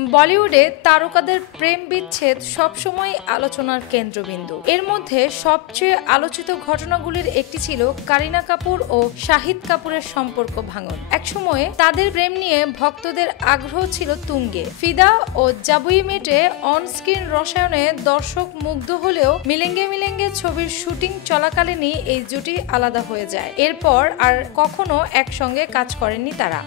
বলিউডে তারকাদের প্রেম বিচ্ছেদ সবসময় আলোচনার কেন্দ্রবিন্দু। এর মধ্যে সবচেয়ে আলোচিত ঘটনাগুলির একটি ছিল কারিনা কাপুর ও শাহিদ কাপুরের সম্পর্ক ভাঙন। একসময়ে তাদের প্রেম নিয়ে ভক্তদের আগ্রহ ছিল তুঙ্গে। ফিদা ও জাবুই মেটে অন-স্ক্রিন রসায়নে দর্শক মুগ্ধ হলেও মিলেঙ্গে মিলেঙ্গে ছবির শুটিং চলাকালীনই এই জুটি আলাদা হয়ে যায়। এরপর আর কখনো একসঙ্গে কাজ করেননি তারা।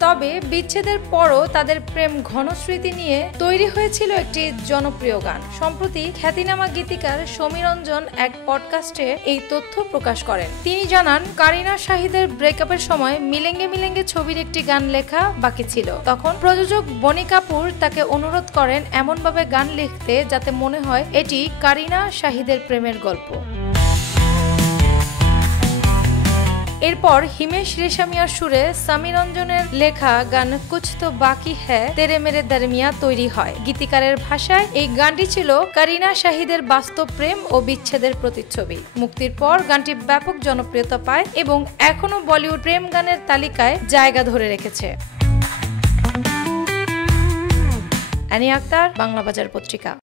তবে বিচ্ছেদের পরও তাদের প্রেম ঘনস্মৃতি নিয়ে তৈরি হয়েছিল একটি জনপ্রিয় গান। সম্প্রতি খ্যাতিনামা গীতিকার সমীরঞ্জন এক পডকাস্টে এই তথ্য প্রকাশ করেন। তিনি জানান, কারিনা শাহিদের ব্রেকআপের সময় মিলেঙ্গে মিলেঙ্গে ছবির একটি গান লেখা বাকি ছিল। তখন প্রযোজক বনি কাপুর তাকে অনুরোধ করেন এমনভাবে গান লিখতে যাতে মনে হয় এটি কারিনা শাহিদের প্রেমের গল্প। এরপর হিমেশ রেশামিয়ার সুরে সমীরঞ্জনের লেখা গান কুছ তো বাকি হ্যায় তেরে মেরে দরমিয়া তৈরি হয়। গীতিকারের ভাষায় এই গানটি ছিল কারিনা শাহিদের বাস্তব প্রেম ও বিচ্ছেদের প্রতিচ্ছবি। মুক্তির পর গানটি ব্যাপক জনপ্রিয়তা পায় এবং এখনো বলিউড প্রেম গানের তালিকায় জায়গা ধরে রেখেছে। আনি আক্তার, বাংলা বাজার পত্রিকা।